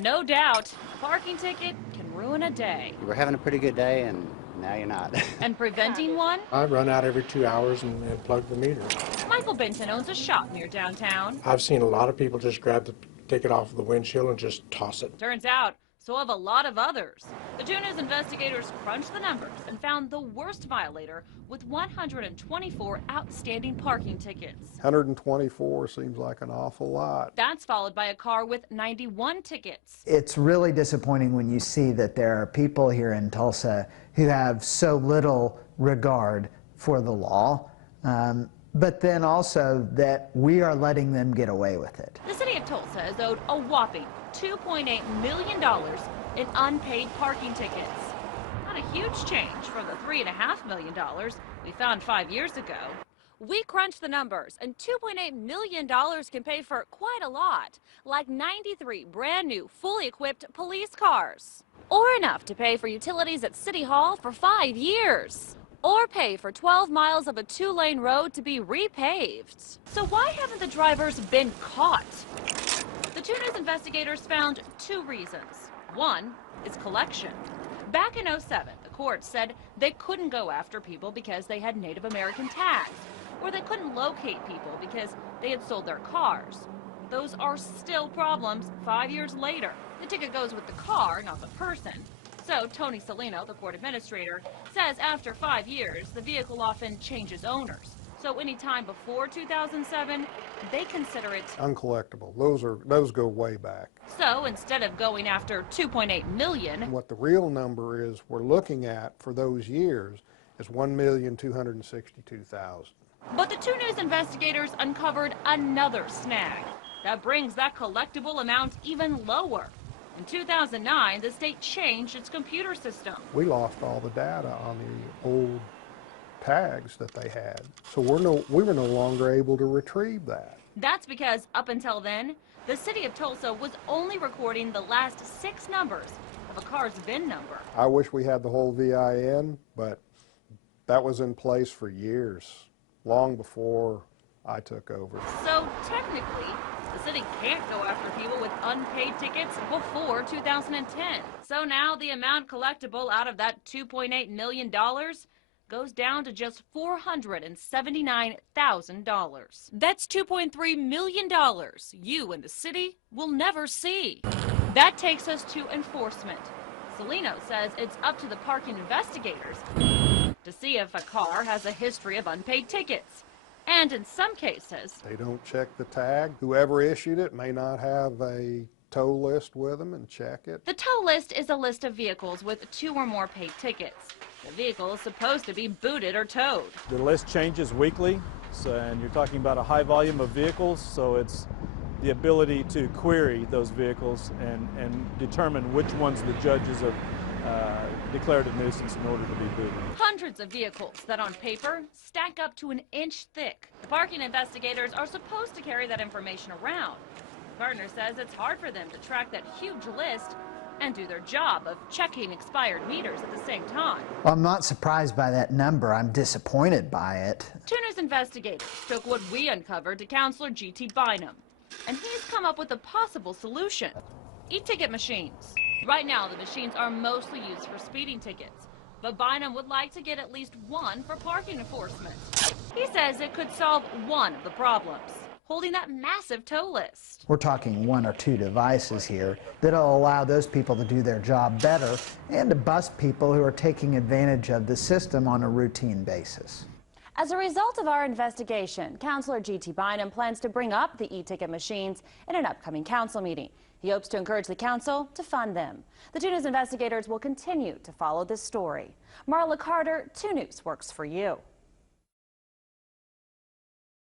No doubt, a parking ticket can ruin a day. You were having a pretty good day, and now you're not. And preventing one? I run out every 2 hours and plug the meter. Michael Benton owns a shop near downtown. I've seen a lot of people just grab the ticket off of the windshield and just toss it. Turns out, so have a lot of others. The 2 News investigators crunched the numbers and found the worst violator with 124 outstanding parking tickets. 124 seems like an awful lot. That's followed by a car with 91 tickets. It's really disappointing when you see that there are people here in Tulsa who have so little regard for the law, but then also that we are letting them get away with it. The city of Tulsa is owed a whopping $2.8 million in unpaid parking tickets. Not a huge change from the $3.5 million we found 5 years ago. We crunched the numbers, and $2.8 million can pay for quite a lot, like 93 brand new, fully equipped police cars. Or enough to pay for utilities at City Hall for 5 years. Or pay for 12 miles of a 2-lane road to be repaved. So why haven't the drivers been caught? The 2 News investigators found 2 reasons. One is collection. Back in '07, the court said they couldn't go after people because they had Native American tags, or they couldn't locate people because they had sold their cars. Those are still problems 5 years later. The ticket goes with the car, not the person. So Tony Salino, the court administrator, says after 5 years, the vehicle often changes owners. So any time before 2007, they consider it Uncollectible. Those go way back. So instead of going after $2.8 million, What the real number is we're looking at for those years is $1,262,000. but the 2 News investigators uncovered another snag that brings that collectible amount even lower. In 2009, the state changed its computer system. We lost all the data on the old tags that they had, so we were no longer able to retrieve that. That's because up until then, the city of Tulsa was only recording the last 6 numbers of a car's VIN number. I wish we had the whole VIN, but that was in place for years, long before I took over. So technically, the city can't go after people with unpaid tickets before 2010. So now the amount collectible out of that $2.8 million goes down to just $479,000. That's $2.3 million you and the city will never see. That takes us to enforcement. Salino says it's up to the parking investigators to see if a car has a history of unpaid tickets. And in some cases, They don't check the tag. Whoever issued it may not have a tow list with them and check it. the tow list is a list of vehicles with 2 or more paid tickets. The vehicle is supposed to be booted or towed. The list changes weekly, and you're talking about a high volume of vehicles, so it's the ability to query those vehicles and determine which ones the judges have declared a nuisance in order to be booted. Hundreds of vehicles that on paper stack up to an inch thick. The parking investigators are supposed to carry that information around. Gardner says it's hard for them to track that huge list and do their job of checking expired meters at the same time. Well, I'm not surprised by that number. I'm disappointed by it. 2 News investigators took what we uncovered to Counselor G.T. Bynum, and he's come up with a possible solution. E-ticket machines. Right now, the machines are mostly used for speeding tickets, but Bynum would like to get at least one for parking enforcement. He says it could solve one of the problems, holding that massive tow list. We're talking 1 or 2 devices here that'll allow those people to do their job better and to bust people who are taking advantage of the system on a routine basis. As a result of our investigation, Counselor G.T. Bynum plans to bring up the e-ticket machines in an upcoming council meeting. He hopes to encourage the council to fund them. The 2 News investigators will continue to follow this story. Marla Carter, 2 News works for you.